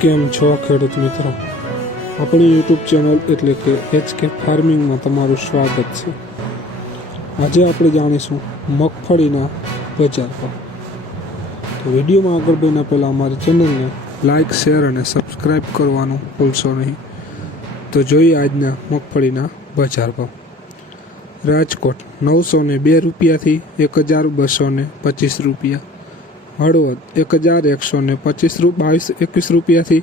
કેમ છો ખેડૂત મિત્રો? આપણી યુટ્યુબ ચેનલ એટલે કે HK ફાર્મિંગમાં તમારું સ્વાગત છે. આજે આપણે જાણીશું મગફળીના બજાર ભાવ. તો વિડીયોમાં આગળ બેના પહેલાં અમારી ચેનલને લાઇક, શેર અને સબસ્ક્રાઈબ કરવાનું ભૂલશો નહીં. તો જોઈએ આજના મગફળીના બજાર ભાવ. રાજકોટ 902 રૂપિયાથી 1225 રૂપિયા. હળવદ 1125 રૂપિયાથી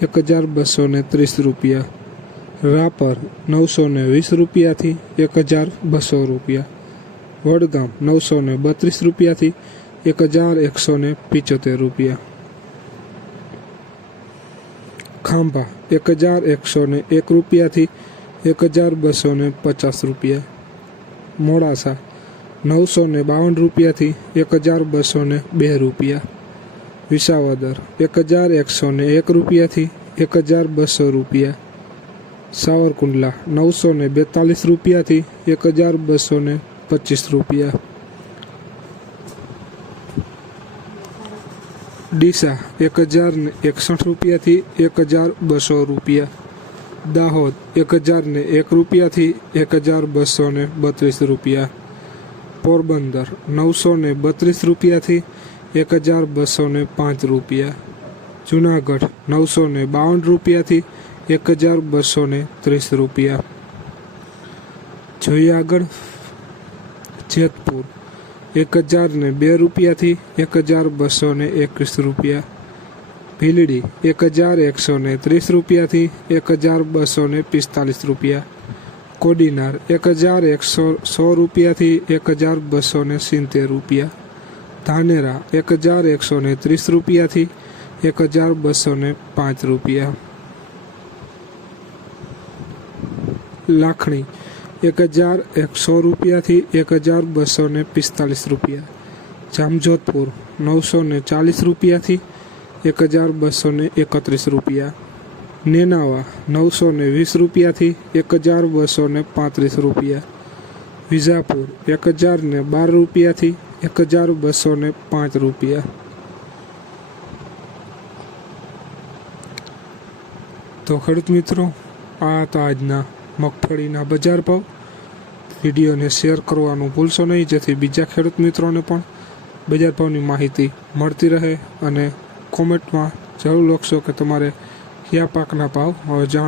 1230 રૂપિયા. રાપર 920 રૂપિયાથી 1200 રૂપિયા. વડગામ 932 રૂપિયાથી 1175 રૂપિયા. ખાંભા 1101 રૂપિયાથી 1250 રૂપિયા. મોડાસા 952 રૂપિયાથી 1202 રૂપિયા. વિસાવદર 1101 રૂપિયાથી 1200 રૂપિયા. સાવરકુંડલા 942 રૂપિયાથી 1225 રૂપિયા. ડીસા 1061 રૂપિયાથી 1200 રૂપિયા. દાહોદ 1001 રૂપિયાથી 1232 રૂપિયા. પોરબંદર 932 રૂપિયાથી 1205 રૂપિયા. જુનાગઢ 952 રૂપિયાથી 1230 રૂપિયા. જોઈએ આગળ જેતપુર 1002 રૂપિયાથી 1221 રૂપિયા. ભીલડી 1130 રૂપિયાથી 1245 રૂપિયા. કોડીનાર 1110 રૂપિયાથી 1270 રૂપિયા. ધાનેરા 1130 રૂપિયાથી 1205 રૂપિયા. લાખણી 1100 રૂપિયાથી 1245 રૂપિયા. જામજોધપુર 940 રૂપિયાથી 1231 રૂપિયા. નેનાવા 920 રૂપિયાથી 1235 રૂપિયા. વિજાપુર 1012 રૂપિયાથી 1205 રૂપિયા. તો ખેડૂત મિત્રો, આ હતા આજના મગફળીના બજાર ભાવ. વિડીયોને શેર કરવાનું ભૂલશો નહીં, જેથી બીજા ખેડૂત મિત્રોને પણ બજાર ભાવની માહિતી મળતી રહે. અને કોમેન્ટમાં જરૂર લખશો કે તમારે કયા પાકના ભાવ હવે જાણ